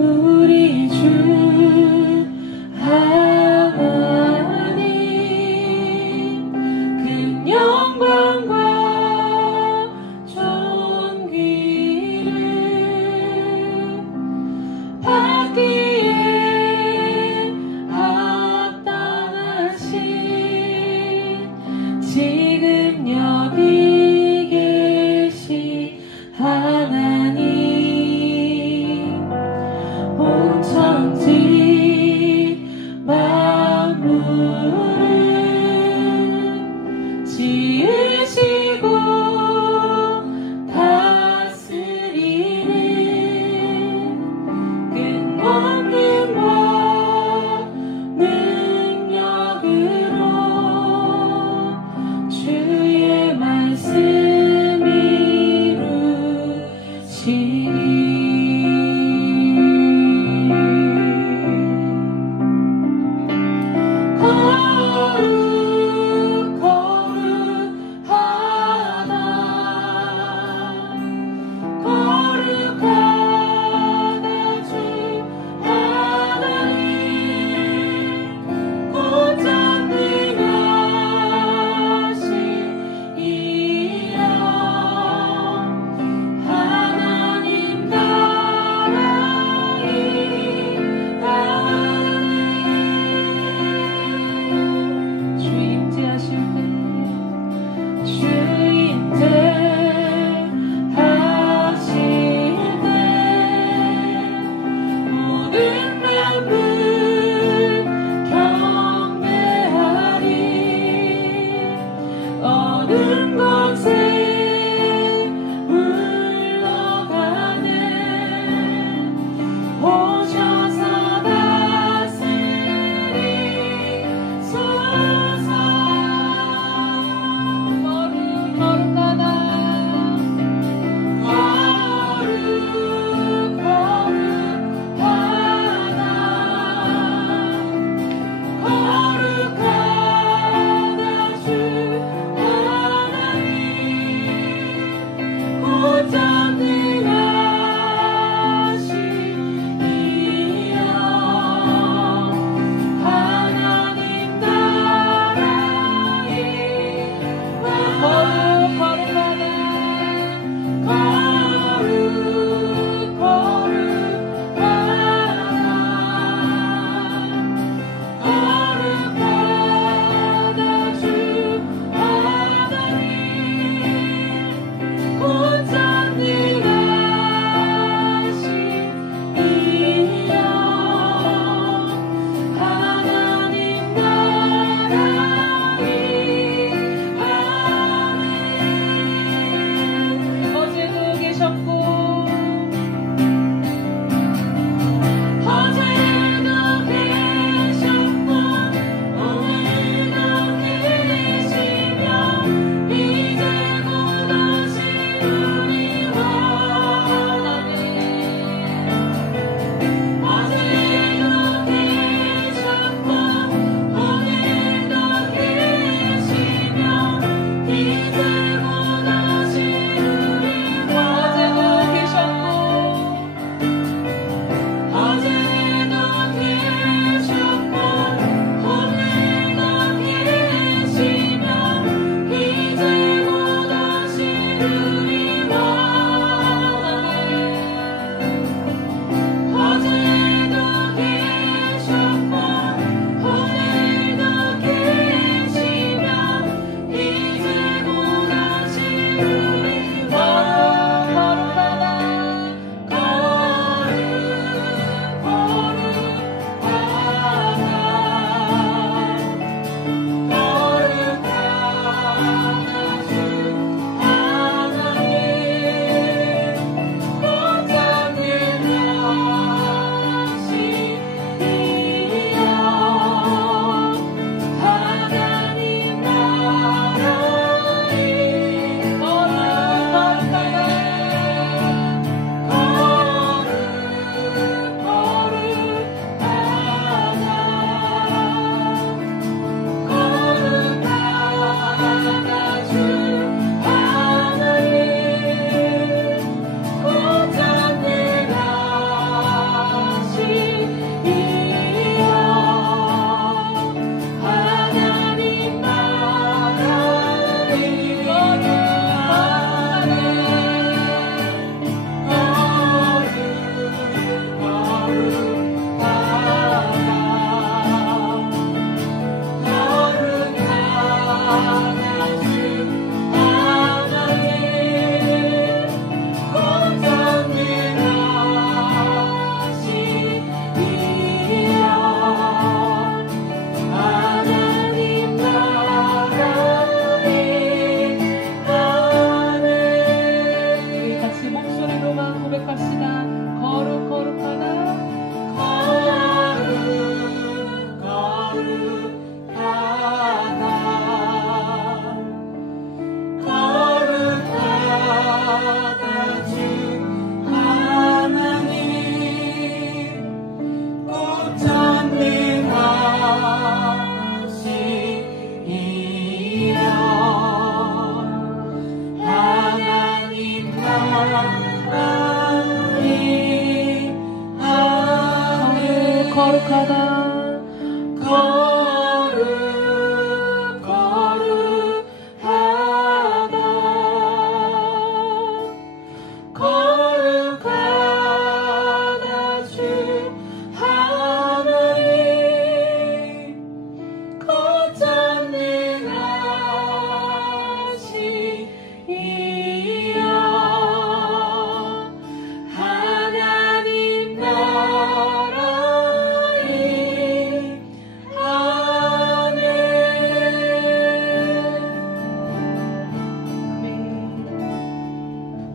우리 주 하나님 그 영광과 존귀를 받기에 합당하신 지금 여기 계신 하나님, 온 거룩하다 거룩하다 주 하나님 거전능하시이여 하나님 나라의 아멘.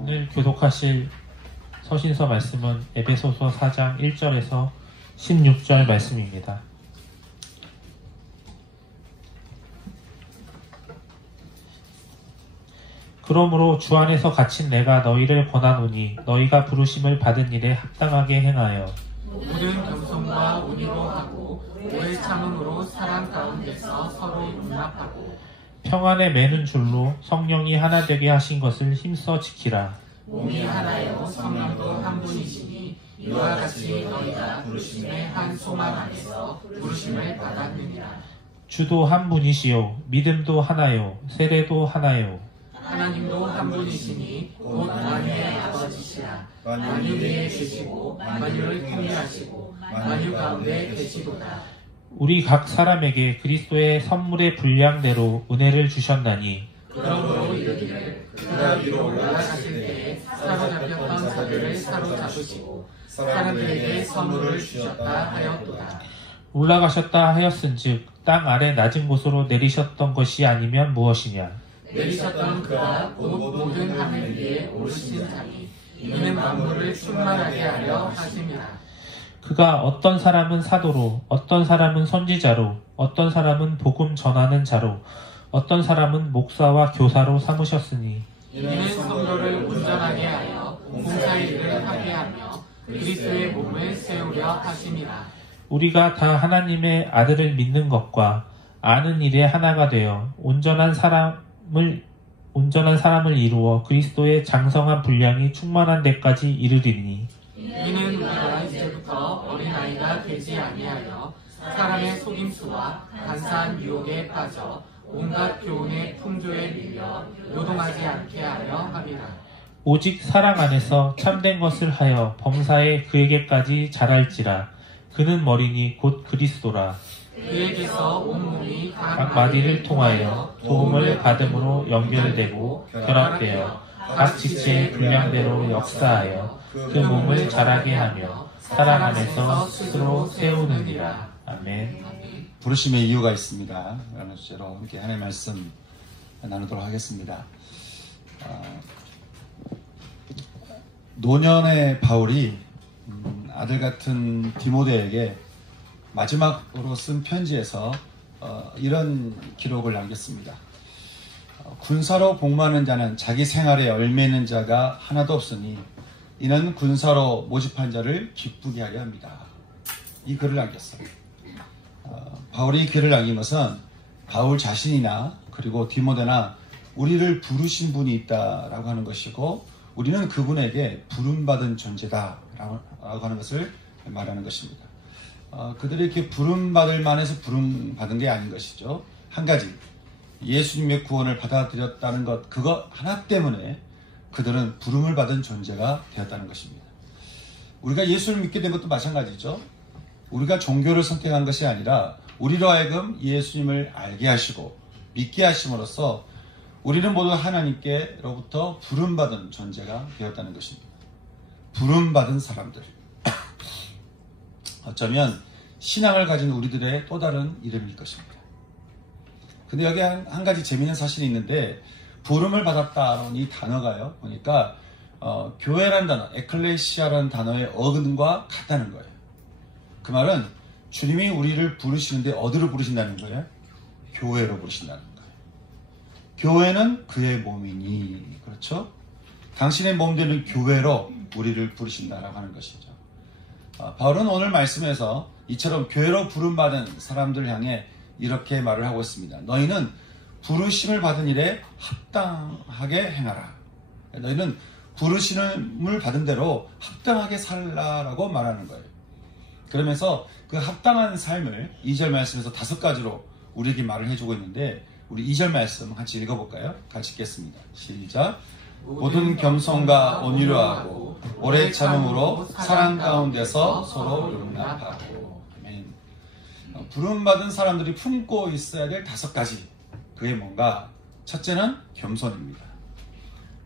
오늘 교독하실 서신서 말씀은 에베소서 4장 1절에서 16절 말씀입니다. 그러므로 주 안에서 갇힌 내가 너희를 권하노니 너희가 부르심을 받은 일에 합당하게 행하여 모든 겸손과 온유로 하고 오해 참음으로 사랑 가운데서 서로 용납하고 평안에 매는 줄로 성령이 하나 되게 하신 것을 힘써 지키라. 몸이 하나요 성령도 한 분이시니 이와 같이 너희가 부르심의 한 소망 안에서 부르심을 받았느니라. 주도 한 분이시요 믿음도 하나요 세례도 하나요 하나님도 한 분이시니 곧 만유의 아버지시라. 만유 위에 계시고 만유를 통일하시고 만유 가운데 계시도다. 우리 각 사람에게 그리스도의 선물의 분량대로 은혜를 주셨나니 그러므로 이르기를 그가 위로 올라가실 때에 사로잡혔던 자들을 사로잡으시고 사람들에게 선물을 주셨다 하였도다. 올라가셨다 하였은즉 땅 아래 낮은 곳으로 내리셨던 것이 아니면 무엇이냐. 내리셨던 그가 곧 모든 하늘 위에 오르신 자니 이는 만물을 충만하게 하려 하심이라. 그가 어떤 사람은 사도로 어떤 사람은 선지자로 어떤 사람은 복음 전하는 자로 어떤 사람은 목사와 교사로 삼으셨으니 이는 성도를 온전하게 하여 공사의 일을 하게 하며 그리스도의 몸을 세우려 하심이라. 우리가 다 하나님의 아들을 믿는 것과 아는 일에 하나가 되어 온전한 사람을 이루어 그리스도의 장성한 분량이 충만한 데까지 이르리니 이는 우리가 이제부터 어린아이가 되지 아니하여 사람의 속임수와 간사한 유혹에 빠져 온갖 교훈의 풍조에 밀려 요동하지 않게 하려 함이라. 오직 사랑 안에서 참된 것을 하여 범사에 그에게까지 자랄지라. 그는 머리니 곧 그리스도라. 그에게서 온 몸이 각 마디를 통하여 도움을 받음으로 연결되고 결합되어 각 지체의 분량대로 역사하여 그 몸을 자라게 하며 사랑 안에서 스스로 세우느니라. 아멘. 부르심의 이유가 있습니다. 라는 주제로 함께 하나님의 말씀 나누도록 하겠습니다. 노년의 바울이 아들 같은 디모데에게 마지막으로 쓴 편지에서 이런 기록을 남겼습니다. 군사로 복무하는 자는 자기 생활에 얽매이는 자가 하나도 없으니 이는 군사로 모집한 자를 기쁘게 하려 합니다. 이 글을 남겼어요. 바울이 이 글을 남긴 것은 바울 자신이나 그리고 디모데나 우리를 부르신 분이 있다라고 하는 것이고 우리는 그분에게 부름받은 존재다라고 하는 것을 말하는 것입니다. 그들이 이렇게 부름받을 만해서 부름받은 게 아닌 것이죠. 한 가지, 예수님의 구원을 받아들였다는 것, 그거 하나 때문에 그들은 부름을 받은 존재가 되었다는 것입니다. 우리가 예수를 믿게 된 것도 마찬가지죠. 우리가 종교를 선택한 것이 아니라 우리로 하여금 예수님을 알게 하시고 믿게 하심으로써 우리는 모두 하나님께로부터 부름받은 존재가 되었다는 것입니다. 부름받은 사람들. 어쩌면 신앙을 가진 우리들의 또 다른 이름일 것입니다. 근데 여기 한 가지 재미있는 사실이 있는데 부름을 받았다는 이 단어가요. 보니까 교회라는 단어, 에클레시아라는 단어의 어근과 같다는 거예요. 그 말은 주님이 우리를 부르시는데 어디로 부르신다는 거예요? 교회로 부르신다는 거예요. 교회는 그의 몸이니, 그렇죠? 당신의 몸 되는 교회로 우리를 부르신다라고 하는 것이죠. 바울은 오늘 말씀에서 이처럼 교회로 부름받은 사람들 향해 이렇게 말을 하고 있습니다. 너희는 부르심을 받은 일에 합당하게 행하라. 너희는 부르심을 받은 대로 합당하게 살라라고 말하는 거예요. 그러면서 그 합당한 삶을 2절 말씀에서 5가지로 우리에게 말을 해주고 있는데, 우리 2절 말씀 같이 읽어볼까요? 같이 읽겠습니다. 시작. 모든 겸손과 온유로 하고 오래 참음으로 사랑 가운데서 서로 용납하고. 아멘. 부름받은 사람들이 품고 있어야 될 5가지. 그게 뭔가? 첫째는 겸손입니다.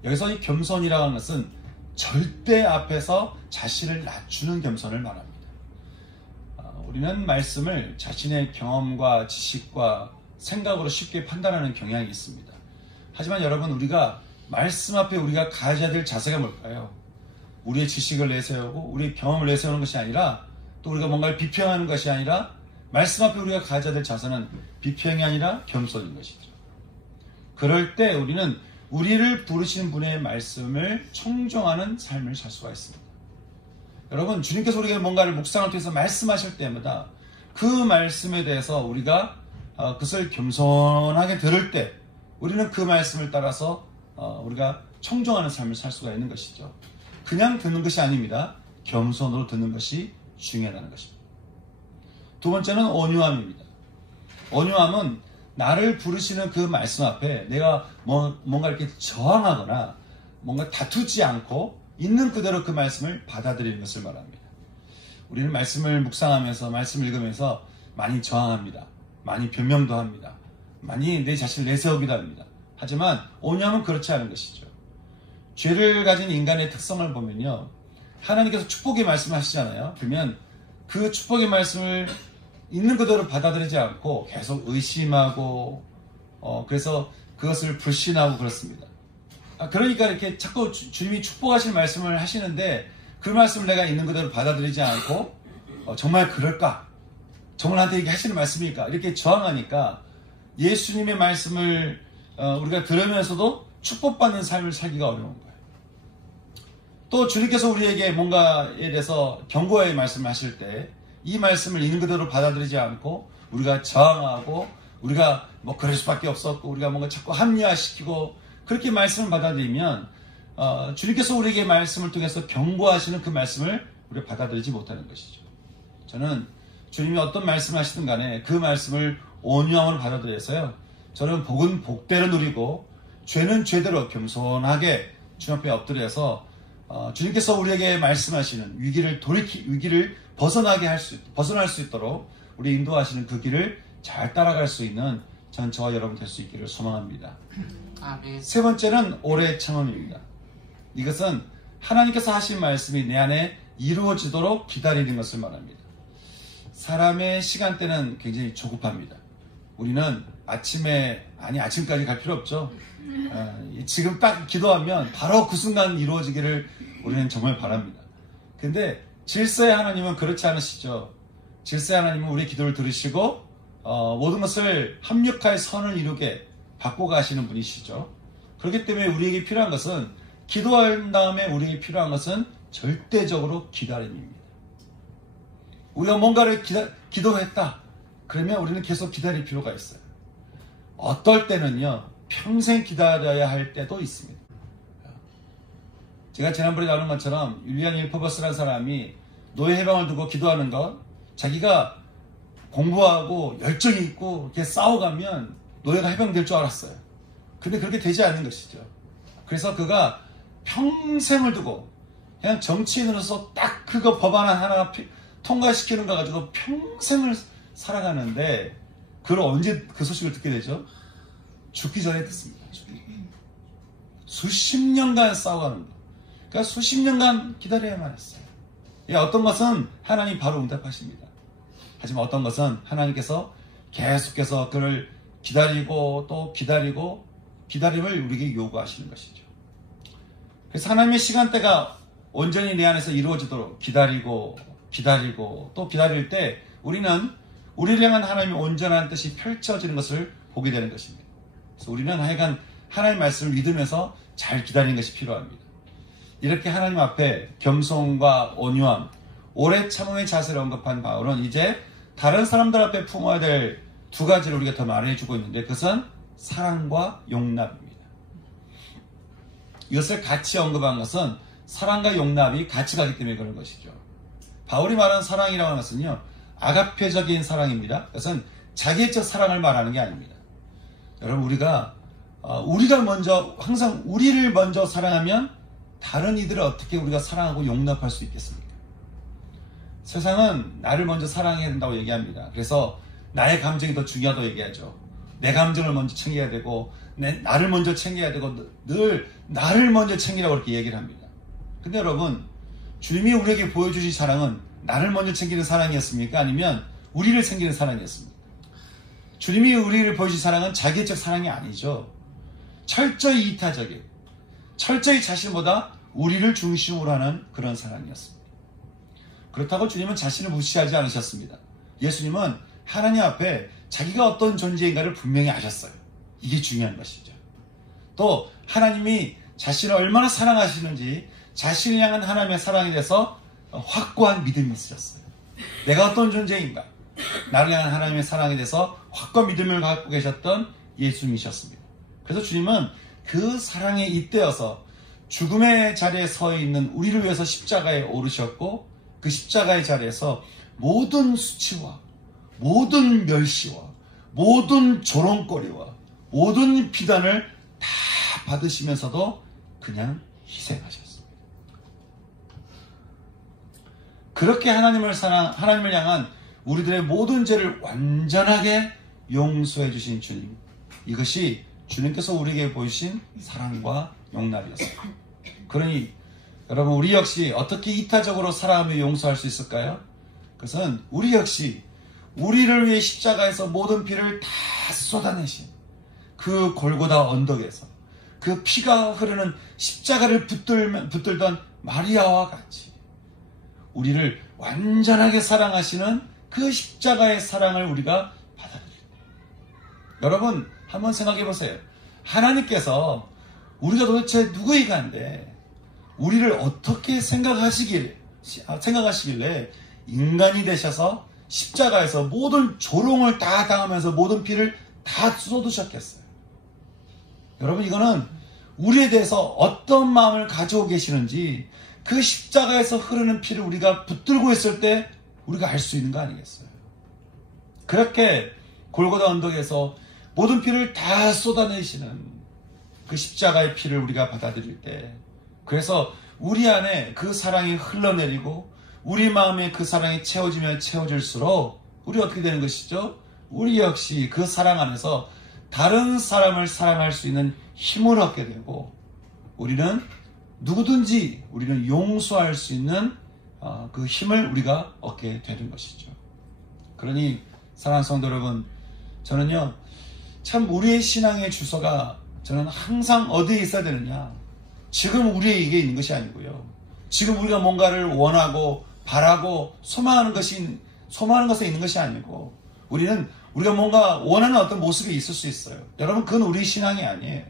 여기서 이 겸손이라고 하는 것은 절대 앞에서 자신을 낮추는 겸손을 말합니다. 우리는 말씀을 자신의 경험과 지식과 생각으로 쉽게 판단하는 경향이 있습니다. 하지만 여러분, 우리가 말씀 앞에 우리가 가져야 될 자세가 뭘까요? 우리의 지식을 내세우고 우리의 경험을 내세우는 것이 아니라, 또 우리가 뭔가를 비평하는 것이 아니라, 말씀 앞에 우리가 가져야 될 자세는 비평이 아니라 겸손인 것이죠. 그럴 때 우리는 우리를 부르신 분의 말씀을 청종하는 삶을 살 수가 있습니다. 여러분, 주님께서 우리에게 뭔가를 묵상을 통해서 말씀하실 때마다 그 말씀에 대해서 우리가 그것을 겸손하게 들을 때 우리는 그 말씀을 따라서 우리가 청종하는 삶을 살 수가 있는 것이죠. 그냥 듣는 것이 아닙니다. 겸손으로 듣는 것이 중요하다는 것입니다. 두 번째는 온유함입니다. 온유함은 나를 부르시는 그 말씀 앞에 내가 뭔가 이렇게 저항하거나 뭔가 다투지 않고 있는 그대로 그 말씀을 받아들이는 것을 말합니다. 우리는 말씀을 묵상하면서, 말씀을 읽으면서 많이 저항합니다. 많이 변명도 합니다. 많이 내 자신을 내세우기도 합니다. 하지만 온유함은 그렇지 않은 것이죠. 죄를 가진 인간의 특성을 보면요, 하나님께서 축복의 말씀을 하시잖아요. 그러면 그 축복의 말씀을 있는 그대로 받아들이지 않고 계속 의심하고 그래서 그것을 불신하고 그렇습니다. 그러니까 이렇게 자꾸 주님이 축복하실 말씀을 하시는데 그 말씀을 내가 있는 그대로 받아들이지 않고 정말 그럴까? 정말 나한테 이게 하시는 말씀일까? 이렇게 저항하니까 예수님의 말씀을 우리가 들으면서도 축복받는 삶을 살기가 어려운 거예요. 또 주님께서 우리에게 뭔가에 대해서 경고의 말씀을 하실 때 이 말씀을 있는 그대로 받아들이지 않고 우리가 저항하고 우리가 뭐 그럴 수밖에 없었고 우리가 뭔가 자꾸 합리화시키고 그렇게 말씀을 받아들이면 주님께서 우리에게 말씀을 통해서 경고하시는 그 말씀을 우리가 받아들이지 못하는 것이죠. 저는 주님이 어떤 말씀을 하시든 간에 그 말씀을 온유함으로 받아들여서요, 저는 복은 복대로 누리고 죄는 죄대로 겸손하게 주님 앞에 엎드려서 주님께서 우리에게 말씀하시는 위기를 벗어날 수 있도록 우리 인도하시는 그 길을 잘 따라갈 수 있는 저와 여러분 될 수 있기를 소망합니다. 아멘. 세 번째는 오래 참음입니다. 이것은 하나님께서 하신 말씀이 내 안에 이루어지도록 기다리는 것을 말합니다. 사람의 시간대는 굉장히 조급합니다. 우리는 아침까지 갈 필요 없죠. 지금 딱 기도하면 바로 그 순간 이루어지기를 우리는 정말 바랍니다. 근데 질서의 하나님은 그렇지 않으시죠. 질서의 하나님은 우리의 기도를 들으시고 모든 것을 합력하여 선을 이루게 바꿔가시는 분이시죠. 그렇기 때문에 우리에게 필요한 것은, 기도한 다음에 우리에게 필요한 것은 절대적으로 기다림입니다. 우리가 뭔가를 기도했다. 그러면 우리는 계속 기다릴 필요가 있어요. 어떨 때는요, 평생 기다려야 할 때도 있습니다. 제가 지난번에 나눈 것처럼 율리안 윌퍼버스라는 사람이 노예 해방을 두고 기도하는 것, 자기가 공부하고 열정이 있고 이렇게 싸워가면 노예가 해방될 줄 알았어요. 근데 그렇게 되지 않는 것이죠. 그래서 그가 평생을 두고 그냥 정치인으로서 딱 그거 법안 하나 통과시키는 거 가지고 평생을 살아가는데, 그걸 언제 그 소식을 듣게 되죠? 죽기 전에 듣습니다. 수십 년간 싸워가는 거. 그러니까 수십 년간 기다려야만 했어요. 어떤 것은 하나님 바로 응답하십니다. 하지만 어떤 것은 하나님께서 계속해서 그를 기다리고 또 기다리고 기다림을 우리에게 요구하시는 것이죠. 그래서 하나님의 시간대가 온전히 내 안에서 이루어지도록 기다리고 또 기다릴 때 우리는 우리를 향한 하나님의 온전한 뜻이 펼쳐지는 것을 보게 되는 것입니다. 그래서 우리는 하여간 하나님의 말씀을 믿으면서 잘 기다리는 것이 필요합니다. 이렇게 하나님 앞에 겸손과 온유함, 오래 참음의 자세를 언급한 바울은 이제 다른 사람들 앞에 품어야 될 2가지를 우리가 더 말해주고 있는데, 그것은 사랑과 용납입니다. 이것을 같이 언급한 것은 사랑과 용납이 같이 가기 때문에 그런 것이죠. 바울이 말하는 사랑이라고 하는 것은요, 아가페적인 사랑입니다. 그것은 자기애적 사랑을 말하는 게 아닙니다. 여러분, 우리가 먼저, 항상 우리를 먼저 사랑하면 다른 이들을 어떻게 우리가 사랑하고 용납할 수 있겠습니까? 세상은 나를 먼저 사랑해야 된다고 얘기합니다. 그래서 나의 감정이 더 중요하다고 얘기하죠. 내 감정을 먼저 챙겨야 되고, 나를 먼저 챙겨야 되고, 늘 나를 먼저 챙기라고 그렇게 얘기를 합니다. 근데 여러분, 주님이 우리에게 보여주신 사랑은 나를 먼저 챙기는 사랑이었습니까? 아니면 우리를 챙기는 사랑이었습니까? 주님이 우리를 보여주신 사랑은 자기적 사랑이 아니죠. 철저히 이타적인, 철저히 자신보다 우리를 중심으로 하는 그런 사랑이었습니다. 그렇다고 주님은 자신을 무시하지 않으셨습니다. 예수님은 하나님 앞에 자기가 어떤 존재인가를 분명히 아셨어요. 이게 중요한 것이죠. 또 하나님이 자신을 얼마나 사랑하시는지 자신을 향한 하나님의 사랑에 대해서 확고한 믿음이 있으셨어요. 내가 어떤 존재인가, 나를 향한 하나님의 사랑에 대해서 확고한 믿음을 갖고 계셨던 예수님이셨습니다. 그래서 주님은 그 사랑에 잇대어서 죽음의 자리에 서 있는 우리를 위해서 십자가에 오르셨고, 그 십자가의 자리에서 모든 수치와 모든 멸시와 모든 조롱거리와 모든 비난을 다 받으시면서도 그냥 희생하셨습니다. 그렇게 하나님을 향한 우리들의 모든 죄를 완전하게 용서해 주신 주님, 이것이 주님께서 우리에게 보이신 사랑과 용납이었어요. 그러니 여러분, 우리 역시 어떻게 이타적으로 사랑하며 용서할 수 있을까요? 그것은 우리 역시 우리를 위해 십자가에서 모든 피를 다 쏟아내신 그 골고다 언덕에서 그 피가 흐르는 십자가를 붙들던 마리아와 같이 우리를 완전하게 사랑하시는 그 십자가의 사랑을 우리가 받아들입니다. 여러분, 한번 생각해 보세요. 하나님께서 우리가 도대체 누구이간데 우리를 어떻게 생각하시길래 인간이 되셔서 십자가에서 모든 조롱을 다 당하면서 모든 피를 다 쏟으셨겠어요. 여러분, 이거는 우리에 대해서 어떤 마음을 가지고 계시는지 그 십자가에서 흐르는 피를 우리가 붙들고 있을 때 우리가 알 수 있는 거 아니겠어요? 그렇게 골고다 언덕에서 모든 피를 다 쏟아내시는 그 십자가의 피를 우리가 받아들일 때, 그래서 우리 안에 그 사랑이 흘러내리고 우리 마음에 그 사랑이 채워지면 채워질수록 우리 어떻게 되는 것이죠? 우리 역시 그 사랑 안에서 다른 사람을 사랑할 수 있는 힘을 얻게 되고, 우리는 누구든지 우리는 용서할 수 있는 그 힘을 우리가 얻게 되는 것이죠. 그러니 사랑하는 성도 여러분, 저는요, 참 우리의 신앙의 주소가 저는 항상 어디에 있어야 되느냐, 지금 우리에게 있는 것이 아니고요, 지금 우리가 뭔가를 원하고 바라고 소망하는 것에 있는 것이 아니고, 우리가 뭔가 원하는 어떤 모습이 있을 수 있어요. 여러분, 그건 우리 신앙이 아니에요.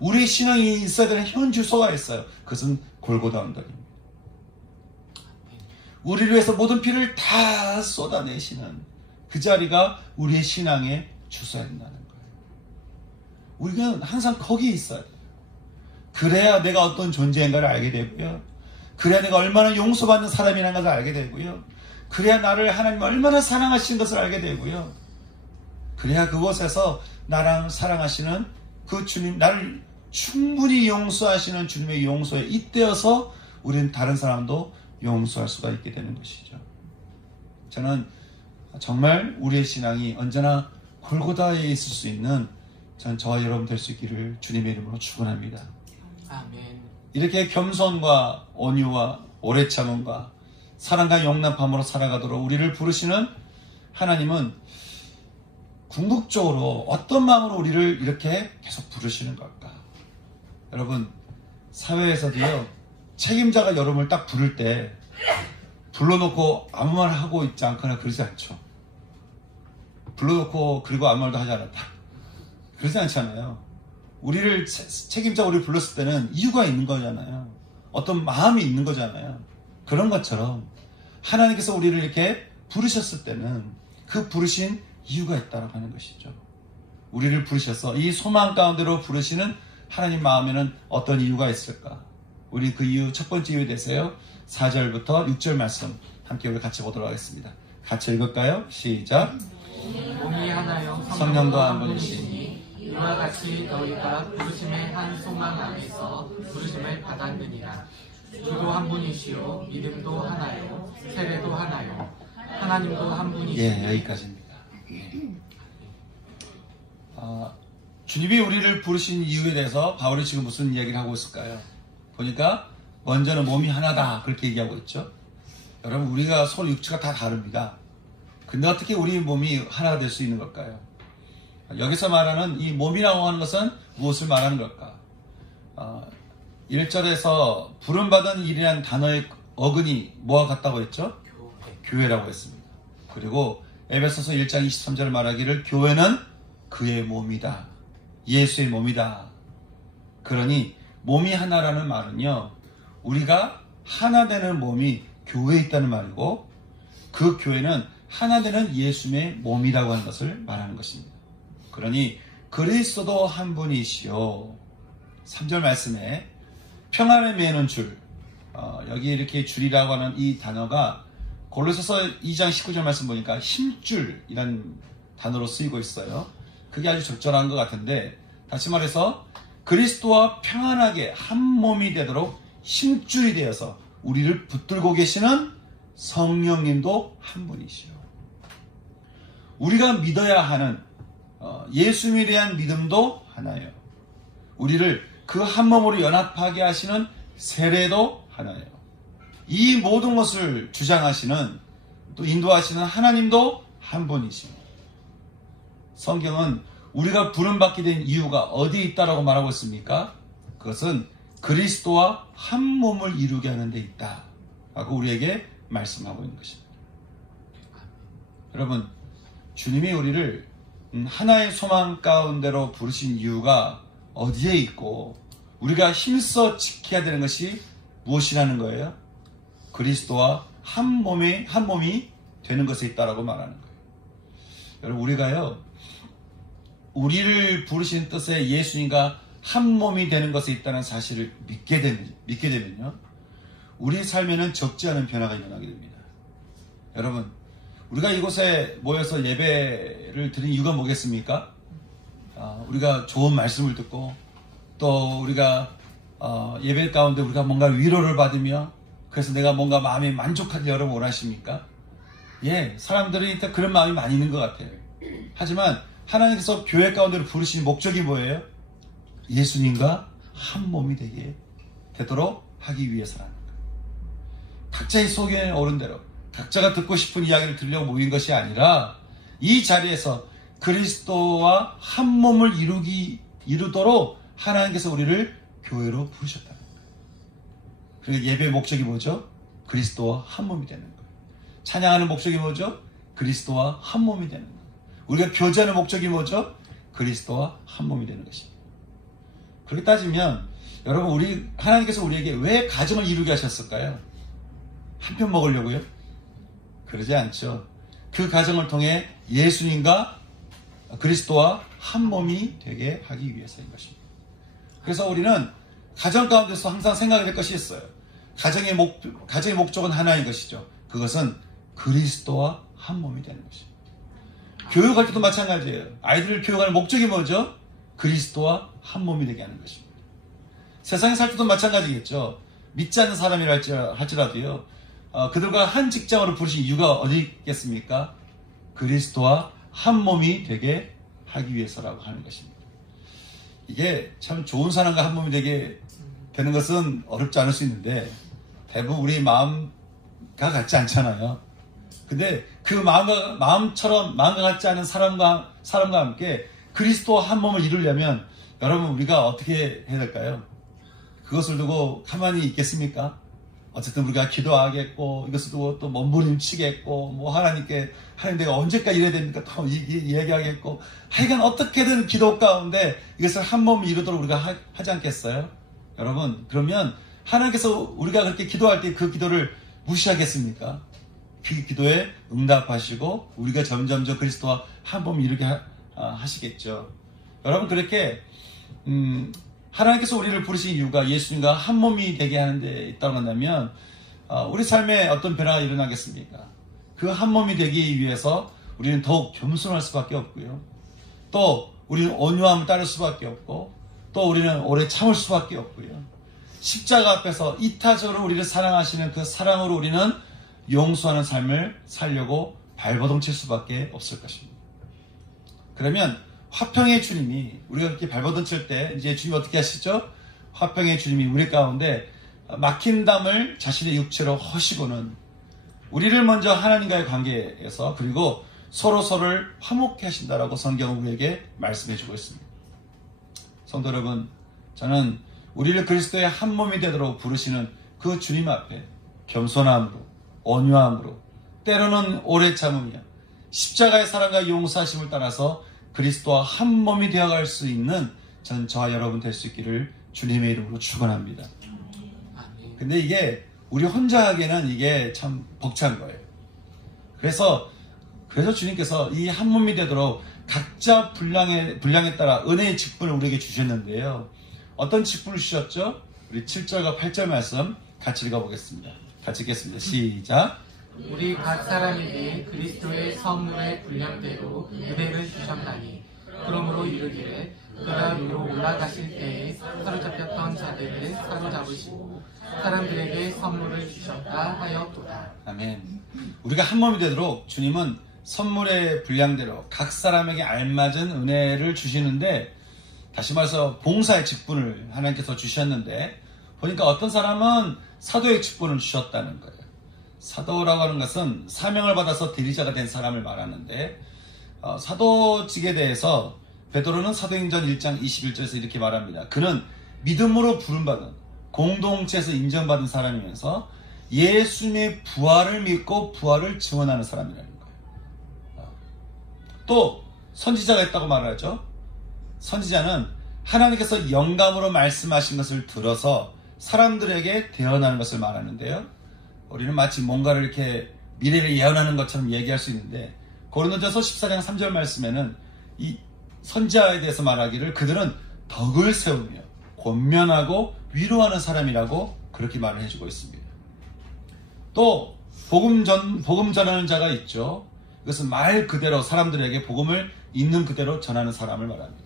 우리의 신앙이 있어야 되는 현 주소가 있어요. 그것은 골고다 언덕입니다. 우리를 위해서 모든 피를 다 쏟아내시는 그 자리가 우리의 신앙의 주소야 된다는 거예요. 우리는 항상 거기에 있어야 돼요. 그래야 내가 어떤 존재인가를 알게 되고요, 그래야 내가 얼마나 용서받는 사람이라는 것을 알게 되고요, 그래야 나를 하나님 얼마나 사랑하시는 것을 알게 되고요, 그래야 그곳에서 나랑 사랑하시는 그 주님, 나를 충분히 용서하시는 주님의 용서에 잇대어서 우리는 다른 사람도 용서할 수가 있게 되는 것이죠. 저는 정말 우리의 신앙이 언제나 골고다에 있을 수 있는 저와 여러분 될 수 있기를 주님의 이름으로 축원합니다. 아멘. 이렇게 겸손과 온유와 오래 참음과 사랑과 용납함으로 살아가도록 우리를 부르시는 하나님은 궁극적으로 어떤 마음으로 우리를 이렇게 계속 부르시는 걸까? 여러분, 사회에서도요, 책임자가 여러분을 딱 부를 때 불러놓고 아무 말 하고 있지 않거나 그러지 않죠. 불러놓고 그리고 아무 말도 하지 않았다, 그러지 않잖아요. 우리를 책임자가 우리를 불렀을 때는 이유가 있는 거잖아요. 어떤 마음이 있는 거잖아요. 그런 것처럼 하나님께서 우리를 이렇게 부르셨을 때는 그 부르신 이유가 있다고 하는 것이죠. 우리를 부르셔서 이 소망 가운데로 부르시는 하나님 마음에는 어떤 이유가 있을까? 우리 그 이유, 첫 번째 이유에 대해서요, 4절부터 6절 말씀 함께 우리 같이 보도록 하겠습니다. 같이 읽을까요? 시작. 몸이 하나요 성령도 한 분이시니 이와 같이 너희가 부르심의 한 소망 안에서 부르심을 받았느니라. 주도 한 분이시요 믿음도 하나요 세례도 하나요 하나님도 한 분이시니. 예, 여기까지입니다. 주님이 우리를 부르신 이유에 대해서 바울이 지금 무슨 이야기를 하고 있을까요? 보니까 먼저는 몸이 하나다 그렇게 얘기하고 있죠. 여러분, 우리가 손 육체가 다 다릅니다. 근데 어떻게 우리 몸이 하나가 될 수 있는 걸까요? 여기서 말하는 이 몸이라고 하는 것은 무엇을 말하는 걸까? 1절에서 부름받은 일이라는 단어의 어근이 뭐와 같다고 했죠? 교회라고 했습니다. 그리고 에베소서 1장 23절 말하기를 교회는 그의 몸이다. 예수의 몸이다. 그러니 몸이 하나라는 말은요, 우리가 하나 되는 몸이 교회에 있다는 말이고, 그 교회는 하나 되는 예수의 몸이라고 하는 것을 말하는 것입니다. 그러니 그리스도도 한 분이시요. 3절 말씀에 평안을 매는 줄, 여기 이렇게 줄이라고 하는 이 단어가 골로새서 2장 19절 말씀 보니까 힘줄이라는 단어로 쓰이고 있어요. 그게 아주 적절한 것 같은데, 다시 말해서 그리스도와 평안하게 한 몸이 되도록 힘줄이 되어서 우리를 붙들고 계시는 성령님도 한 분이시요. 우리가 믿어야 하는 예수님에 대한 믿음도 하나예요. 우리를 그 한 몸으로 연합하게 하시는 세례도 하나예요. 이 모든 것을 주장하시는, 또 인도하시는 하나님도 한 분이십니다. 성경은 우리가 부름받게 된 이유가 어디에 있다라고 말하고 있습니까? 그것은 그리스도와 한 몸을 이루게 하는 데 있다 라고 우리에게 말씀하고 있는 것입니다. 여러분, 주님이 우리를 하나의 소망 가운데로 부르신 이유가 어디에 있고, 우리가 힘써 지켜야 되는 것이 무엇이라는 거예요? 그리스도와 한 몸이 되는 것에 있다라고 말하는 거예요. 여러분, 우리가요, 우리를 부르신 뜻의 예수님과 한 몸이 되는 것에 있다는 사실을 믿게 되면요, 우리 삶에는 적지 않은 변화가 일어나게 됩니다. 여러분, 우리가 이곳에 모여서 예배를 드린 이유가 뭐겠습니까? 우리가 좋은 말씀을 듣고, 또 우리가 예배 가운데 우리가 뭔가 위로를 받으며, 그래서 내가 뭔가 마음이 만족하게 여러분 원하십니까? 예, 사람들은 일단 그런 마음이 많이 있는 것 같아요. 하지만 하나님께서 교회 가운데로 부르신 목적이 뭐예요? 예수님과 한 몸이 되도록 하기 위해서라는 거예요. 각자의 소견에 오른 대로 각자가 듣고 싶은 이야기를 들으려고 모인 것이 아니라, 이 자리에서 그리스도와 한 몸을 이루도록 하나님께서 우리를 교회로 부르셨다는 거예요. 그리고 예배의 목적이 뭐죠? 그리스도와 한 몸이 되는 거예요. 찬양하는 목적이 뭐죠? 그리스도와 한 몸이 되는 거예요. 우리가 교제하는 목적이 뭐죠? 그리스도와 한 몸이 되는 것입니다. 그렇게 따지면 여러분, 하나님께서 우리에게 왜 가정을 이루게 하셨을까요? 한 편 먹으려고요? 그러지 않죠. 그 가정을 통해 예수님과 그리스도와 한 몸이 되게 하기 위해서인 것입니다. 그래서 우리는 가정 가운데서 항상 생각해야 될 것이 있어요. 가정의 목적은 하나인 것이죠. 그것은 그리스도와 한 몸이 되는 것입니다. 교육할 때도 마찬가지예요. 아이들을 교육하는 목적이 뭐죠? 그리스도와 한 몸이 되게 하는 것입니다. 세상에 살 때도 마찬가지겠죠. 믿지 않는 사람이라 할지라도요, 그들과 한 직장으로 부르신 이유가 어디 있겠습니까? 그리스도와 한 몸이 되게 하기 위해서라고 하는 것입니다. 이게 참 좋은 사람과 한 몸이 되게 되는 것은 어렵지 않을 수 있는데, 대부분 우리 마음과 같지 않잖아요. 근데 그 마음과 같지 않은 사람과 함께 그리스도와 한 몸을 이루려면 여러분, 우리가 어떻게 해야 될까요? 그것을 두고 가만히 있겠습니까? 어쨌든 우리가 기도하겠고, 이것을 두고 또 몸부림치겠고, 뭐 하나님께 내가 언제까지 이래야 됩니까? 또 얘기하겠고, 하여간 어떻게든 기도 가운데 이것을 한 몸을 이루도록 우리가 하지 않겠어요? 여러분, 그러면 하나님께서 우리가 그렇게 기도할 때 그 기도를 무시하겠습니까? 그 기도에 응답하시고 우리가 점점점 그리스도와 한 몸을 이루게 하시겠죠. 여러분, 그렇게 하나님께서 우리를 부르신 이유가 예수님과 한 몸이 되게 하는 데 있다고 한다면, 우리 삶에 어떤 변화가 일어나겠습니까? 그 한 몸이 되기 위해서 우리는 더욱 겸손할 수밖에 없고요. 또 우리는 온유함을 따를 수밖에 없고, 또 우리는 오래 참을 수밖에 없고요. 십자가 앞에서 이타적으로 우리를 사랑하시는 그 사랑으로 우리는 용서하는 삶을 살려고 발버둥 칠 수밖에 없을 것입니다. 그러면 화평의 주님이, 우리가 그렇게 발버둥 칠 때 이제 주님이 어떻게 하시죠? 화평의 주님이 우리 가운데 막힌 담을 자신의 육체로 허시고는 우리를 먼저 하나님과의 관계에서, 그리고 서로를 화목케 하신다라고 성경은 우리에게 말씀해 주고 있습니다. 성도 여러분, 저는 우리를 그리스도의 한 몸이 되도록 부르시는 그 주님 앞에 겸손함으로, 온유함으로, 때로는 오래 참으며 십자가의 사랑과 용서하심을 따라서 그리스도와 한 몸이 되어갈 수 있는 저와 여러분 될 수 있기를 주님의 이름으로 축원합니다. 근데 이게 우리 혼자 하기에는 이게 참 벅찬 거예요. 그래서 주님께서 이 한 몸이 되도록 각자 분량에 따라 은혜의 직분을 우리에게 주셨는데요. 어떤 직분을 주셨죠? 우리 7절과 8절 말씀 같이 읽어보겠습니다. 같이 읽겠습니다. 시작. 우리 각 사람에게 그리스도의 선물의 분량대로 은혜를 주셨나니, 그러므로 이르기를 그가 위로 올라가실 때에 사로잡혔던 자들을 사로잡으시고 사람들에게 선물을 주셨다 하였도다. 아멘. 우리가 한 몸이 되도록 주님은 선물의 분량대로 각 사람에게 알맞은 은혜를 주시는데, 다시 말해서 봉사의 직분을 하나님께서 주셨는데, 보니까 어떤 사람은 사도의 직분을 주셨다는 거예요. 사도라고 하는 것은 사명을 받아서 대리자가 된 사람을 말하는데, 사도직에 대해서 베드로는 사도행전 1장 21절에서 이렇게 말합니다. 그는 믿음으로 부름받은 공동체에서 인정받은 사람이면서 예수님의 부활을 믿고 부활을 증언하는 사람이라는 거예요. 또 선지자가 있다고 말하죠. 선지자는 하나님께서 영감으로 말씀하신 것을 들어서 사람들에게 대언하는 것을 말하는데요. 우리는 마치 뭔가를 이렇게 미래를 예언하는 것처럼 얘기할 수 있는데, 고린도전서 14장 3절 말씀에는 이 선지자에 대해서 말하기를 그들은 덕을 세우며 권면하고 위로하는 사람이라고 그렇게 말을 해주고 있습니다. 또 복음 전하는 자가 있죠. 이것은 말 그대로 사람들에게 복음을 있는 그대로 전하는 사람을 말합니다.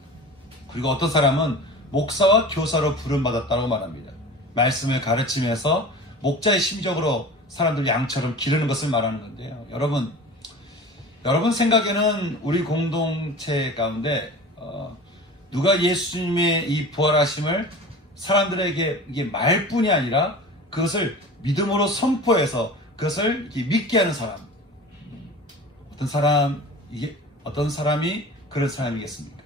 그리고 어떤 사람은 목사와 교사로 부름받았다고 말합니다. 말씀을 가르치면서 목자의 심적으로 사람들 양처럼 기르는 것을 말하는 건데요. 여러분 생각에는 우리 공동체 가운데 누가 예수님의 이 부활하심을 사람들에게 이게 말뿐이 아니라 그것을 믿음으로 선포해서 그것을 믿게 하는 사람, 어떤 사람이 그런 사람이겠습니까?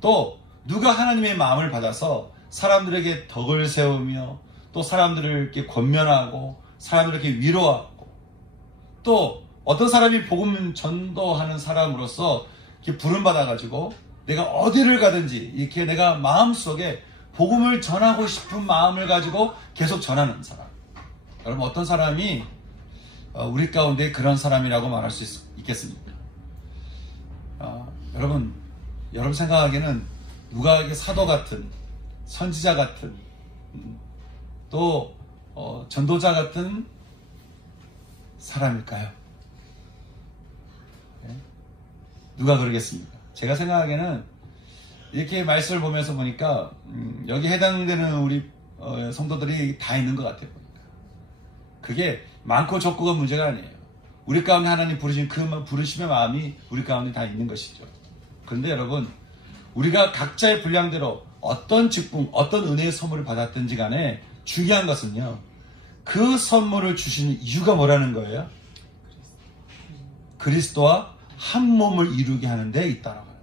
또 누가 하나님의 마음을 받아서 사람들에게 덕을 세우며 또 사람들을 이렇게 권면하고 사람들을 이렇게 위로하고, 또 어떤 사람이 복음 전도하는 사람으로서 이렇게 부름받아가지고 내가 어디를 가든지 이렇게 내가 마음속에 복음을 전하고 싶은 마음을 가지고 계속 전하는 사람. 여러분, 어떤 사람이 우리 가운데 그런 사람이라고 말할 수 있겠습니까? 여러분 생각하기에는 누가 이게 사도 같은, 선지자 같은, 또 전도자 같은 사람일까요? 네? 누가 그러겠습니까? 제가 생각하기에는 이렇게 말씀을 보면서 보니까 여기 해당되는 우리 성도들이 다 있는 것 같아요. 그게 많고 적고가 문제가 아니에요. 우리 가운데 하나님 부르신 그 부르심의 마음이 우리 가운데 다 있는 것이죠. 그런데 여러분, 우리가 각자의 분량대로 어떤 직분, 어떤 은혜의 선물을 받았든지 간에 중요한 것은요, 그 선물을 주시는 이유가 뭐라는 거예요? 그리스도와 한 몸을 이루게 하는 데 있다라고 하는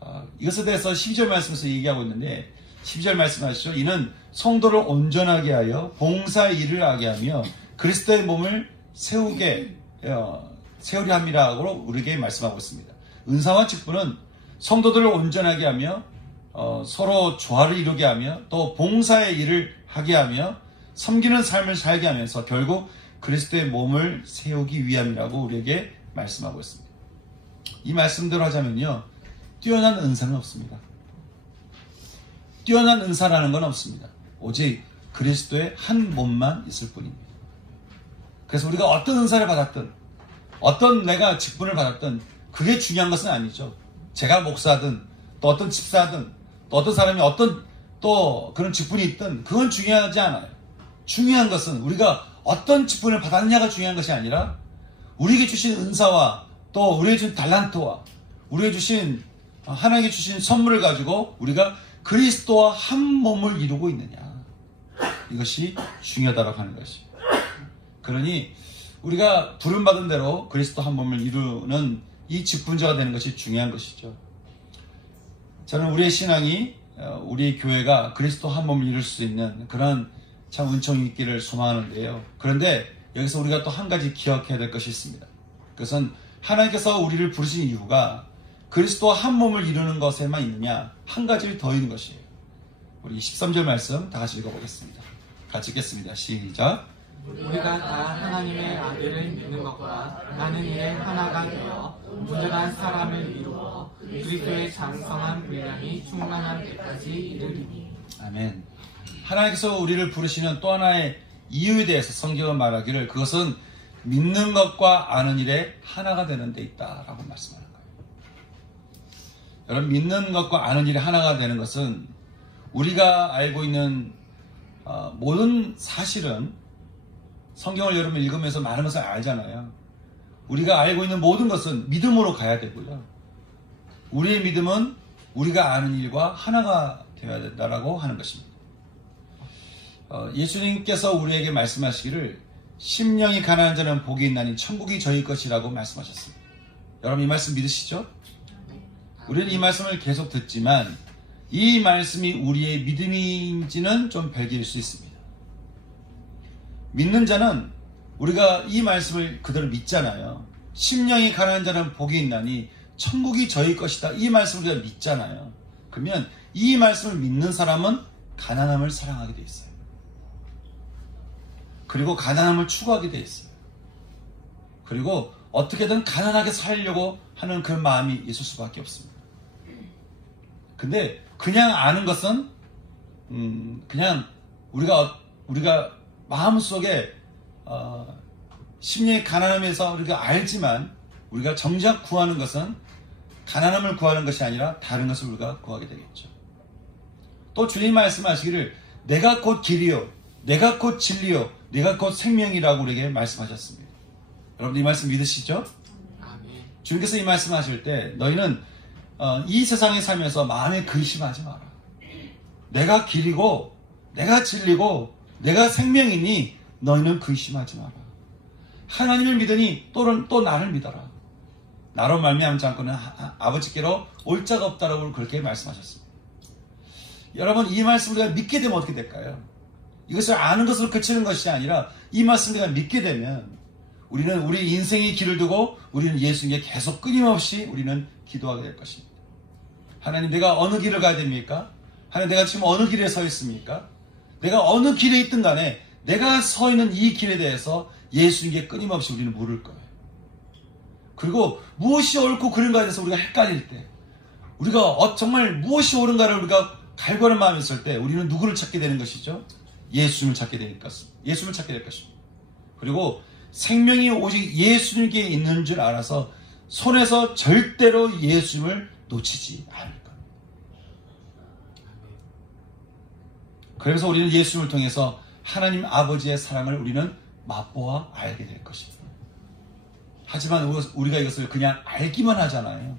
거예요. 이것에 대해서 12절 말씀에서 얘기하고 있는데, 12절 말씀하시죠. 이는 성도를 온전하게 하여 봉사의 일을 하게 하며 그리스도의 몸을 세우려 함이라고 우리에게 말씀하고 있습니다. 은사와 직분은 성도들을 온전하게 하며 서로 조화를 이루게 하며 또 봉사의 일을 하게 하며 섬기는 삶을 살게 하면서 결국 그리스도의 몸을 세우기 위함이라고 우리에게 말씀하고 있습니다. 이 말씀대로 하자면요, 뛰어난 은사는 없습니다. 뛰어난 은사라는 건 없습니다. 오직 그리스도의 한 몸만 있을 뿐입니다. 그래서 우리가 어떤 은사를 받았든 어떤 내가 직분을 받았든 그게 중요한 것은 아니죠. 제가 목사든 또 어떤 집사든 또 어떤 사람이 어떤 또 그런 직분이 있든 그건 중요하지 않아요. 중요한 것은 우리가 어떤 직분을 받았느냐가 중요한 것이 아니라 우리에게 주신 은사와 또 우리에게 주신 달란트와 우리에게 주신 하나님께 주신 선물을 가지고 우리가 그리스도와 한 몸을 이루고 있느냐, 이것이 중요하다고 하는 것이. 그러니 우리가 부름받은 대로 그리스도 한 몸을 이루는 이 직분자가 되는 것이 중요한 것이죠. 저는 우리의 신앙이 우리 교회가 그리스도 한 몸을 이룰 수 있는 그런 참 은총이 있기를 소망하는데요. 그런데 여기서 우리가 또 한 가지 기억해야 될 것이 있습니다. 그것은 하나님께서 우리를 부르신 이유가 그리스도와 한 몸을 이루는 것에만 있느냐, 한 가지를 더 있는 것이에요. 우리 13절 말씀 다 같이 읽어보겠습니다. 같이 읽겠습니다. 시작. 우리가 다 하나님의 아들을 믿는 것과 나는 이에 하나가 되어 온전한 사람을 이루어 그리스도의 장성한 분량이 충만한 데까지 이르리니. 아멘. 하나님께서 우리를 부르시는 또 하나의 이유에 대해서 성경은 말하기를 그것은 믿는 것과 아는 일에 하나가 되는 데 있다라고 말씀하는 거예요. 여러분, 믿는 것과 아는 일에 하나가 되는 것은 우리가 알고 있는 모든 사실은 성경을 여러분 읽으면서 많은 것을 알잖아요. 우리가 알고 있는 모든 것은 믿음으로 가야 되고요. 우리의 믿음은 우리가 아는 일과 하나가 되어야 된다라고 하는 것입니다. 예수님께서 우리에게 말씀하시기를 심령이 가난한 자는 복이 있나니 천국이 저희 것이라고 말씀하셨습니다. 여러분, 이 말씀 믿으시죠? 우리는 이 말씀을 계속 듣지만 이 말씀이 우리의 믿음인지는 좀 별개일 수 있습니다. 믿는 자는 우리가 이 말씀을 그대로 믿잖아요. 심령이 가난한 자는 복이 있나니 천국이 저희 것이다. 이 말씀을 우리가 믿잖아요. 그러면 이 말씀을 믿는 사람은 가난함을 사랑하게 돼 있어요. 그리고 가난함을 추구하게 돼 있어요. 그리고 어떻게든 가난하게 살려고 하는 그런 마음이 있을 수밖에 없습니다. 근데 그냥 아는 것은 그냥 우리가 마음속에 심령의 가난함에서 우리가 알지만 우리가 정작 구하는 것은 가난함을 구하는 것이 아니라 다른 것을 우리가 구하게 되겠죠. 또 주님 말씀하시기를 내가 곧 길이요 내가 곧 진리요 내가 곧 생명이라고 우리에게 말씀하셨습니다. 여러분, 이 말씀 믿으시죠? 주님께서 이 말씀하실 때 너희는 이 세상에 살면서 마음에 근심하지 마라. 내가 길이고 내가 진리고 내가 생명이니 너희는 근심하지 마라. 하나님을 믿으니 또 나를 믿어라. 나로 말미암지 않고는 아버지께로 올 자가 없다라고 그렇게 말씀하셨습니다. 여러분, 이 말씀을 우리가 믿게 되면 어떻게 될까요? 이것을 아는 것으로 그치는 것이 아니라 이 말씀을 우리가 믿게 되면 우리는 우리 인생의 길을 두고 우리는 예수님께 계속 끊임없이 우리는 기도하게 될 것입니다. 하나님, 내가 어느 길을 가야 됩니까? 하나님, 내가 지금 어느 길에 서 있습니까? 내가 어느 길에 있든 간에 내가 서 있는 이 길에 대해서 예수님께 끊임없이 우리는 물을 거예요. 그리고 무엇이 옳고 그른가에 대해서 우리가 헷갈릴 때, 우리가 정말 무엇이 옳은가를 우리가 갈구하는 마음이 있을 때 우리는 누구를 찾게 되는 것이죠? 예수님을 찾게 될 것입니다. 예수님을 찾게 될 것입니다. 그리고 생명이 오직 예수님께 있는 줄 알아서 손에서 절대로 예수님을 놓치지 않을 겁니다. 그래서 우리는 예수님을 통해서 하나님 아버지의 사랑을 우리는 맛보아 알게 될 것입니다. 하지만 우리가 이것을 그냥 알기만 하잖아요.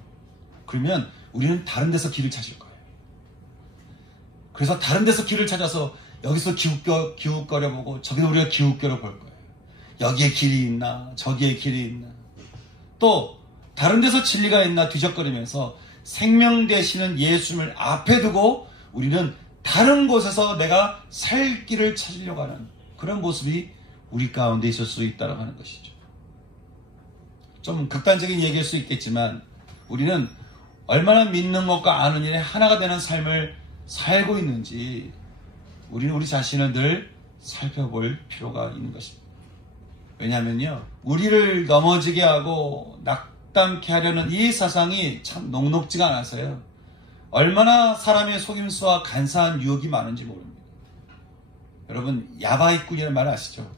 그러면 우리는 다른 데서 길을 찾을 거예요. 그래서 다른 데서 길을 찾아서 여기서 기웃거려보고 저기도 우리가 기웃거려 볼 거예요. 여기에 길이 있나 저기에 길이 있나 또 다른 데서 진리가 있나 뒤적거리면서 생명 되시는 예수님을 앞에 두고 우리는 다른 곳에서 내가 살 길을 찾으려고 하는 그런 모습이 우리 가운데 있을 수 있다고 하는 것이죠. 좀 극단적인 얘기일 수 있겠지만 우리는 얼마나 믿는 것과 아는 일에 하나가 되는 삶을 살고 있는지 우리는 우리 자신을 늘 살펴볼 필요가 있는 것입니다. 왜냐하면요, 우리를 넘어지게 하고 낙담케 하려는 이 사상이 참 녹록지가 않아서요, 얼마나 사람의 속임수와 간사한 유혹이 많은지 모릅니다. 여러분 야바이꾼이라는 말 아시죠?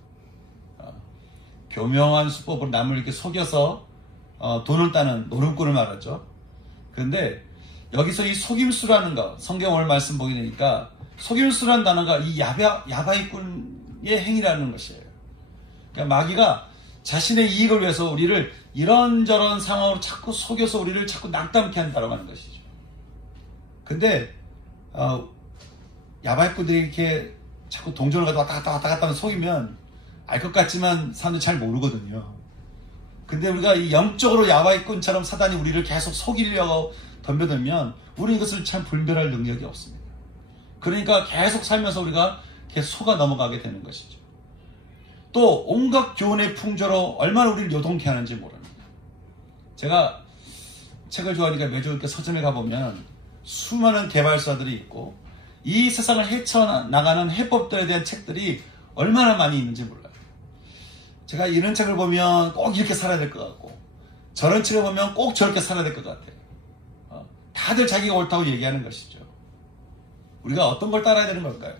교묘한 수법으로 남을 이렇게 속여서 돈을 따는 노름꾼을 말하죠. 그런데 여기서 이 속임수라는 거, 성경 오늘 말씀 보게 되니까 속임수라는 단어가 이 야바이꾼의 행위라는 것이에요. 그러니까 마귀가 자신의 이익을 위해서 우리를 이런저런 상황으로 자꾸 속여서 우리를 자꾸 낙담케 한다고 하는 것이죠. 근데 야바이꾼들이 이렇게 자꾸 동전을 가지고 왔다 갔다 속이면 알 것 같지만 사람들이 잘 모르거든요. 근데 우리가 이 영적으로 야바이꾼처럼 사단이 우리를 계속 속이려고 덤벼들면 우리는 이것을 참 분별할 능력이 없습니다. 그러니까 계속 살면서 우리가 계속 속아 넘어가게 되는 것이죠. 또 온갖 교훈의 풍조로 얼마나 우리를 요동케 하는지 모릅니다. 제가 책을 좋아하니까 매주 이렇게 서점에 가보면 수많은 개발사들이 있고 이 세상을 헤쳐나가는 해법들에 대한 책들이 얼마나 많이 있는지 몰라요. 제가 이런 책을 보면 꼭 이렇게 살아야 될 것 같고 저런 책을 보면 꼭 저렇게 살아야 될 것 같아요. 다들 자기가 옳다고 얘기하는 것이죠. 우리가 어떤 걸 따라야 되는 걸까요?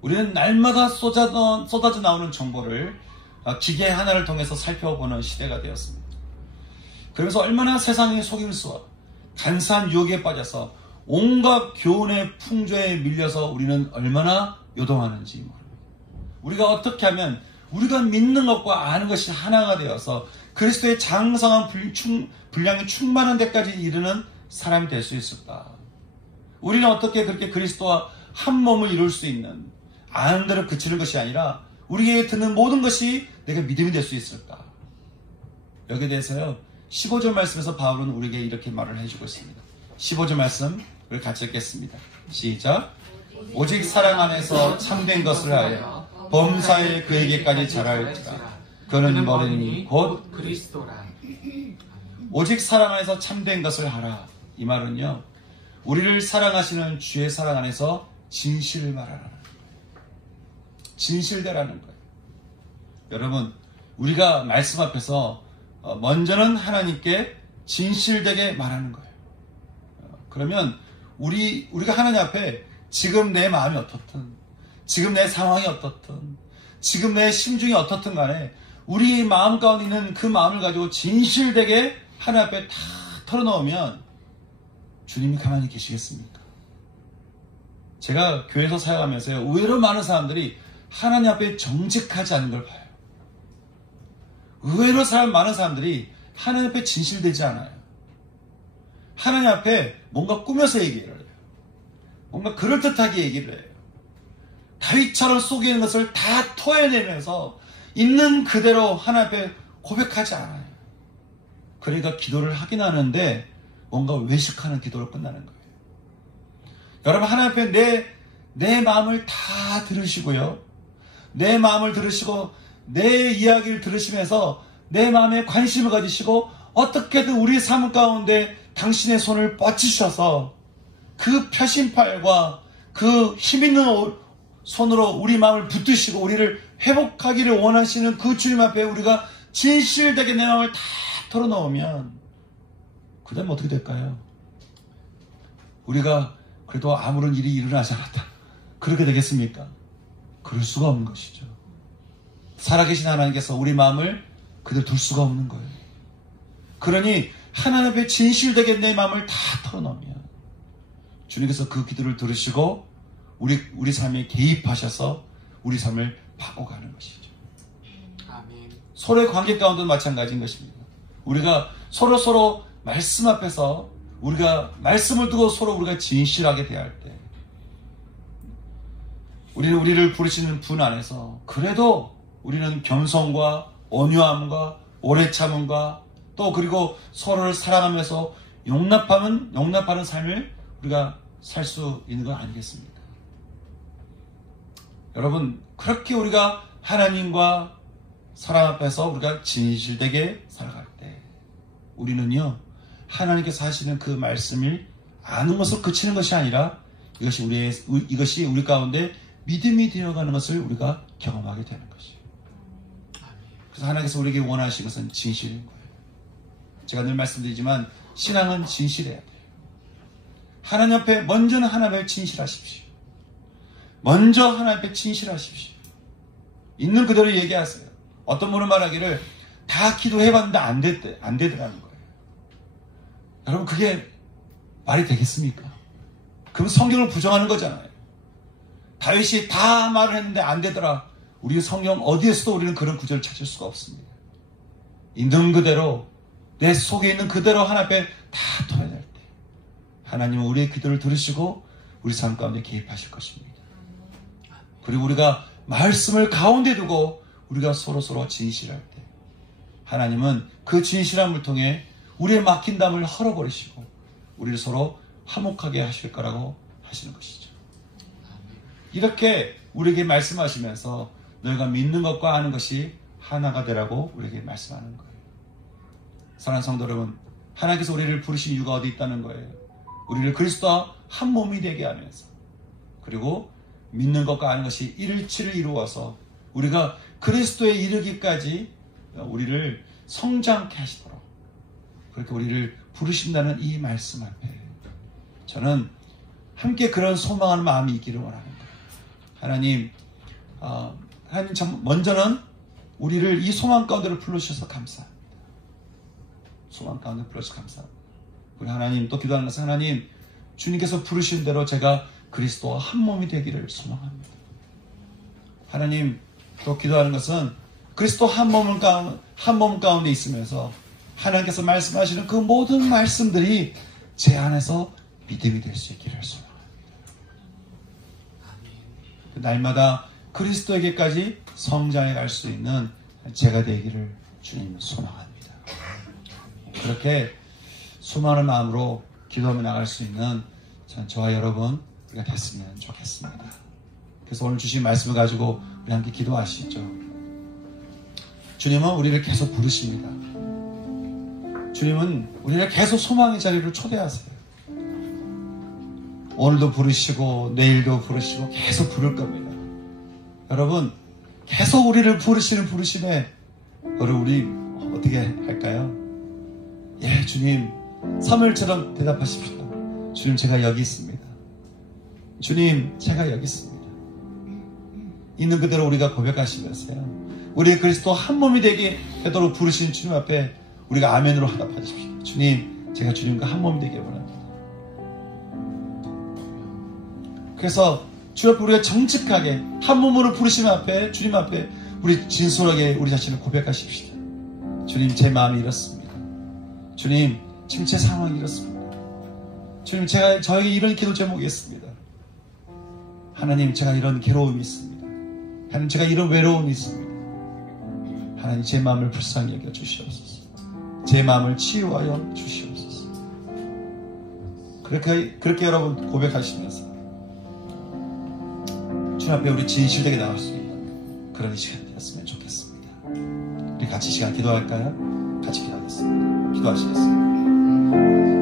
우리는 날마다 쏟아져 나오는 정보를 기계 하나를 통해서 살펴보는 시대가 되었습니다. 그래서 얼마나 세상의 속임수와 간사한 유혹에 빠져서 온갖 교훈의 풍조에 밀려서 우리는 얼마나 요동하는지 모릅니다. 우리가 어떻게 하면 우리가 믿는 것과 아는 것이 하나가 되어서 그리스도의 장성한 분량이 충만한 데까지 이르는 사람이 될 수 있을까? 우리는 어떻게 그렇게 그리스도와 한 몸을 이룰 수 있는 아는 대로 그치는 것이 아니라 우리에게 듣는 모든 것이 내가 믿음이 될 수 있을까? 여기에 대해서요 15절 말씀에서 바울은 우리에게 이렇게 말을 해주고 있습니다. 15절 말씀 우리 같이 읽겠습니다. 시작. 오직 사랑 안에서 참된 것을 하여 범사에 그에게까지 자랄지라. 그는 머리니 곧 그리스도라. 오직 사랑 안에서 참된 것을 하라. 이 말은요 우리를 사랑하시는 주의 사랑 안에서 진실을 말하라는 거예요. 진실되라는 거예요. 여러분 우리가 말씀 앞에서 먼저는 하나님께 진실되게 말하는 거예요. 그러면 우리가 하나님 앞에 지금 내 마음이 어떻든 지금 내 상황이 어떻든 지금 내 심중이 어떻든 간에 우리 마음 가운데 있는 그 마음을 가지고 진실되게 하나님 앞에 다 털어놓으면 주님이 가만히 계시겠습니까? 제가 교회에서 사역하면서요 의외로 많은 사람들이 하나님 앞에 정직하지 않은 걸 봐요. 의외로 많은 사람들이 하나님 앞에 진실되지 않아요. 하나님 앞에 뭔가 꾸며서 얘기를 해요. 뭔가 그럴듯하게 얘기를 해요. 다윗처럼 속이는 것을 다 토해내면서 있는 그대로 하나님 앞에 고백하지 않아요. 그러니까 기도를 하긴 하는데 뭔가 외식하는 기도로 끝나는 거예요. 여러분 하나님 앞에 내 마음을 다 들으시고요. 내 마음을 들으시고 내 이야기를 들으시면서 내 마음에 관심을 가지시고 어떻게든 우리 삶 가운데 당신의 손을 뻗치셔서 그 표심팔과 그 힘있는 손으로 우리 마음을 붙드시고 우리를 회복하기를 원하시는 그 주님 앞에 우리가 진실되게 내 마음을 다 털어놓으면 그 다음 어떻게 될까요? 우리가 그래도 아무런 일이 일어나지 않았다 그렇게 되겠습니까? 그럴 수가 없는 것이죠. 살아계신 하나님께서 우리 마음을 그대로 둘 수가 없는 거예요. 그러니 하나님 앞에 진실되게 내 마음을 다 털어놓으면 주님께서 그 기도를 들으시고 우리 삶에 개입하셔서 우리 삶을 바꿔가는 것이죠. 아멘. 서로의 관계 가운데도 마찬가지인 것입니다. 우리가 서로 말씀 앞에서 우리가 말씀을 두고 서로 우리가 진실하게 대할 때 우리를 부르시는 분 안에서 그래도 우리는 겸손과 온유함과 오래 참음과 또 그리고 서로를 사랑하면서 용납하는 삶을 우리가 살 수 있는 건 아니겠습니까? 여러분 그렇게 우리가 하나님과 사람 앞에서 우리가 진실되게 살아갈 때 우리는요 하나님께서 하시는 그 말씀을 아는 것으로 그치는 것이 아니라 이것이 우리 가운데 믿음이 되어가는 것을 우리가 경험하게 되는 것이에요. 그래서 하나님께서 우리에게 원하시는 것은 진실인 거예요. 제가 늘 말씀드리지만 신앙은 진실해야 돼요. 하나님 앞에 먼저는 하나님을 진실하십시오. 먼저 하나님 앞에 진실하십시오. 있는 그대로 얘기하세요. 어떤 분은 말하기를 다 기도해봤는데 안 되더라는 거예요. 여러분, 그게 말이 되겠습니까? 그럼 성경을 부정하는 거잖아요. 다윗이 다 말을 했는데 안 되더라. 우리 성경 어디에서도 우리는 그런 구절을 찾을 수가 없습니다. 있는 그대로, 내 속에 있는 그대로 하나님 앞에 다 토해낼 때 하나님은 우리의 기도를 들으시고 우리 삶 가운데 개입하실 것입니다. 그리고 우리가 말씀을 가운데 두고 우리가 서로 진실할 때 하나님은 그 진실함을 통해 우리의 막힌 담을 헐어버리시고 우리를 서로 화목하게 하실 거라고 하시는 것이죠. 이렇게 우리에게 말씀하시면서 너희가 믿는 것과 아는 것이 하나가 되라고 우리에게 말씀하는 거예요. 사랑하는 성도 여러분, 하나님께서 우리를 부르신 이유가 어디 있다는 거예요. 우리를 그리스도와 한 몸이 되게 하면서, 그리고 믿는 것과 아는 것이 일치를 이루어서 우리가 그리스도에 이르기까지 우리를 성장케 하시도록 그렇게 우리를 부르신다는 이 말씀 앞에 저는 함께 그런 소망하는 마음이 있기를 원하는 거예요. 하나님 참 먼저는 우리를 이 소망 가운데로 불러주셔서 감사합니다. 소망 가운데 불러주셔서 감사합니다. 우리 하나님 또 기도하는 것은, 하나님 주님께서 부르신 대로 제가 그리스도와 한 몸이 되기를 소망합니다. 하나님 또 기도하는 것은 그리스도 한 몸 가운데 있으면서 하나님께서 말씀하시는 그 모든 말씀들이 제 안에서 믿음이 될 수 있기를 소망합니다. 날마다 그리스도에게까지 성장해 갈 수 있는 제가 되기를 주님 소망합니다. 그렇게 수많은 마음으로 기도하며 나갈 수 있는 저와 여러분 우리가 됐으면 좋겠습니다. 그래서 오늘 주신 말씀을 가지고 우리 함께 기도하시죠. 주님은 우리를 계속 부르십니다. 주님은 우리를 계속 소망의 자리로 초대하세요. 오늘도 부르시고 내일도 부르시고 계속 부를 겁니다. 여러분, 계속 우리를 부르시는 부르심에 우리 어떻게 할까요? 예, 주님, 사무엘처럼 대답하십시오. 주님, 제가 여기 있습니다. 주님, 제가 여기 있습니다. 있는 그대로 우리가 고백하시면서요, 우리 그리스도 한 몸이 되게 되도록 부르시는 주님 앞에 우리가 아멘으로 화답하십시오. 주님, 제가 주님과 한 몸이 되게 원합니다. 그래서 주 앞에 우리가 정직하게 한 몸으로 부르시는 앞에, 주님 앞에 우리 진솔하게 우리 자신을 고백하십시다. 주님, 제 마음이 이렇습니다. 주님, 지금 제 상황이 이렇습니다. 주님, 제가 저에게 이런 기도 제목이 있습니다. 하나님, 제가 이런 괴로움이 있습니다. 하나님, 제가 이런 외로움이 있습니다. 하나님, 제 마음을 불쌍히 여겨 주시옵소서. 제 마음을 치유하여 주시옵소서. 그렇게 여러분 고백하시면서 주님 앞에 우리 진실되게 나갈 수 있는 그런 시간이 되었으면 좋겠습니다. 우리 같이 시간 기도할까요? 같이 기도하겠습니다. 기도하시겠습니다.